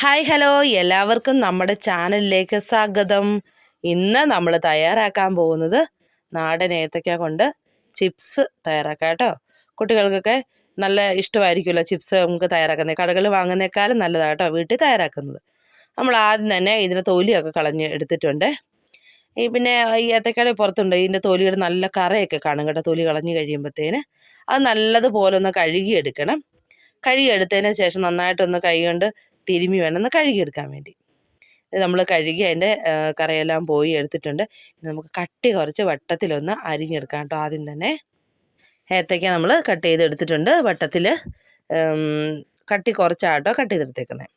Hi hello എല്ലാവർക്കും നമ്മുടെ ചാനലിലേക്ക് സ്വാഗതം. ഇന്ന് നമ്മൾ തയ്യാറാക്കാൻ പോകുന്നത് നാടൻ ഏത്തക്ക കൊണ്ട് ചിപ്സ് തയ്യാറാക്കാം കേട്ടോ. കുട്ടികൾക്കൊക്കെ നല്ല ഇഷ്ടമായിരിക്കുമല്ലോ ചിപ്സ് നമുക്ക് തയ്യാറാക്കുന്നത്. കടകളിൽ വാങ്ങുന്നേക്കാളും നല്ലതാണ് കേട്ടോ വീട്ടിൽ തയ്യാറാക്കുന്നത്. നമ്മൾ ആദ്യം തന്നെ ഇതിൻ്റെ തൊലിയൊക്കെ കളഞ്ഞ് എടുത്തിട്ടുണ്ട്. പിന്നെ ഈ ഏത്തക്കയുടെ പുറത്തുണ്ട് ഇതിൻ്റെ തൊലിയുടെ നല്ല കറയൊക്കെ കാണും കേട്ടോ. തൊലി കളഞ്ഞ് കഴിയുമ്പോഴത്തേന് അത് നല്ലതുപോലെ ഒന്ന് കഴുകിയെടുക്കണം. കഴുകിയെടുത്തതിന് ശേഷം നന്നായിട്ടൊന്ന് കൈ കൊണ്ട് തിരുമ്മി വേണം ഒന്ന് കഴുകിയെടുക്കാൻ വേണ്ടി. ഇത് നമ്മൾ കഴുകി അതിൻ്റെ കറയെല്ലാം പോയി എടുത്തിട്ടുണ്ട്. നമുക്ക് കട്ടി കുറച്ച് വട്ടത്തിലൊന്ന് അരിഞ്ഞെടുക്കാം കേട്ടോ. ആദ്യം തന്നെ ഏത്തയ്ക്ക നമ്മൾ കട്ട് ചെയ്തെടുത്തിട്ടുണ്ട്. വട്ടത്തിൽ കട്ടി കുറച്ചാട്ടോ കട്ട് ചെയ്തെടുത്തേക്കുന്നത്.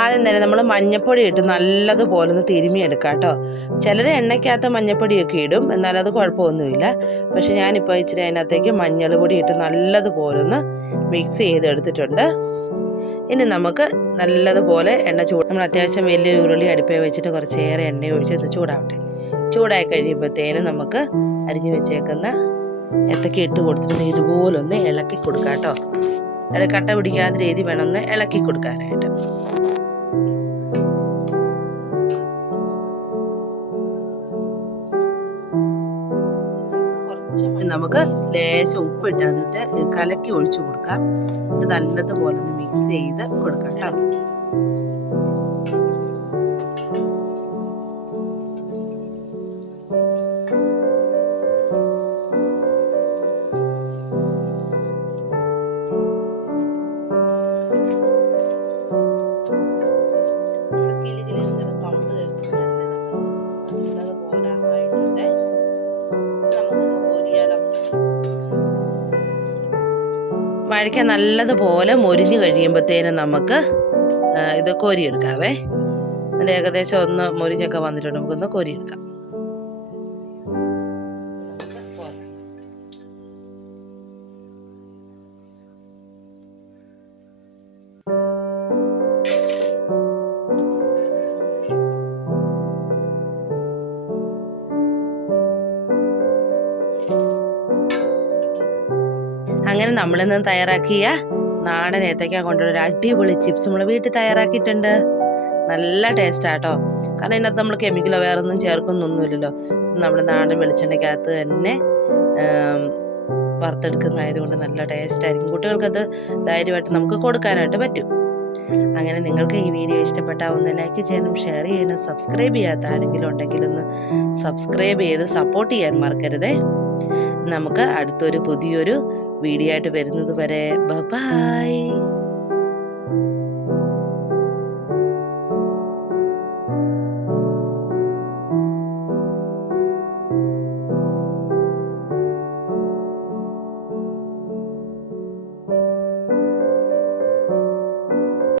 ആദ്യം തന്നെ നമ്മൾ മഞ്ഞൾപ്പൊടി ഇട്ട് നല്ലതുപോലെ ഒന്ന് തിരുമ്മിയെടുക്കാം കേട്ടോ. ചിലർ എണ്ണയ്ക്കകത്ത് മഞ്ഞൾപ്പൊടിയൊക്കെ ഇടും, എന്നാലത് കുഴപ്പമൊന്നുമില്ല. പക്ഷെ ഞാനിപ്പോൾ ഇച്ചിരി അതിനകത്തേക്ക് മഞ്ഞൾ പൊടി ഇട്ട് നല്ലതുപോലെ ഒന്ന് മിക്സ് ചെയ്തെടുത്തിട്ടുണ്ട്. ഇനി നമുക്ക് നല്ലതുപോലെ നമ്മൾ അത്യാവശ്യം വലിയൊരു ഉരുളി അടുപ്പേ വെച്ചിട്ട് കുറച്ചേറെ എണ്ണ ഒഴിച്ച് ഒന്ന് ചൂടാവട്ടെ. ചൂടായി കഴിയുമ്പോഴത്തേനും നമുക്ക് അരിഞ്ഞു വെച്ചേക്കുന്ന ഏത്തക്ക ഇട്ട് കൊടുത്തിട്ട് ഇതുപോലൊന്ന് ഇളക്കി കൊടുക്കാം കേട്ടോ. കട്ട പിടിക്കാത്ത രീതി വേണമെന്ന് ഇളക്കി കൊടുക്കാനായിട്ട്. നമുക്ക് ലേശം ഉപ്പിട്ട് അതിട്ട് കലക്കി ഒഴിച്ചു കൊടുക്കാം. ഇത് നല്ലതുപോലെ ഒന്ന് മിക്സ് ചെയ്ത് കൊടുക്കാം കേട്ടോ. വാഴയ്ക്ക നല്ലതുപോലെ മൊരിഞ്ഞ് കഴിയുമ്പോഴത്തേനും നമുക്ക് ഇത് കോരിയെടുക്കാവേ. അതിൻ്റെ ഏകദേശം ഒന്ന് മൊരിഞ്ഞൊക്കെ വന്നിട്ടുണ്ട്. നമുക്കൊന്ന് കോരിയെടുക്കാം. അങ്ങനെ നമ്മളിന്ന് തയ്യാറാക്കിയ നാടൻ ഏത്തയ്ക്ക കൊണ്ടൊരു അടിപൊളി ചിപ്സ് നമ്മൾ വീട്ടിൽ തയ്യാറാക്കിയിട്ടുണ്ട്. നല്ല ടേസ്റ്റാട്ടോ. കാരണം ഇതിനകത്ത് നമ്മൾ കെമിക്കലോ വേറെ ഒന്നും ചേർക്കുന്നൊന്നുമില്ലല്ലോ. നമ്മുടെ നാടൻ വെളിച്ചെണ്ണയ്ക്കകത്ത് തന്നെ വറുത്തെടുക്കുന്നതായതുകൊണ്ട് നല്ല ടേസ്റ്റായിരിക്കും. കുട്ടികൾക്കത് ധൈര്യമായിട്ട് നമുക്ക് കൊടുക്കാനായിട്ട് പറ്റും. അങ്ങനെ നിങ്ങൾക്ക് ഈ വീഡിയോ ഇഷ്ടപ്പെട്ടാൽ ഒന്ന് ലൈക്ക് ചെയ്യണം, ഷെയർ ചെയ്യണം. സബ്സ്ക്രൈബ് ചെയ്യാത്ത ആരെങ്കിലും ഉണ്ടെങ്കിൽ ഒന്ന് സബ്സ്ക്രൈബ് ചെയ്ത് സപ്പോർട്ട് ചെയ്യാൻ മറക്കരുതേ. നമുക്ക് അടുത്തൊരു പുതിയൊരു വീഡിയോ ആയിട്ട് വരുന്നത് വരെ ബൈ.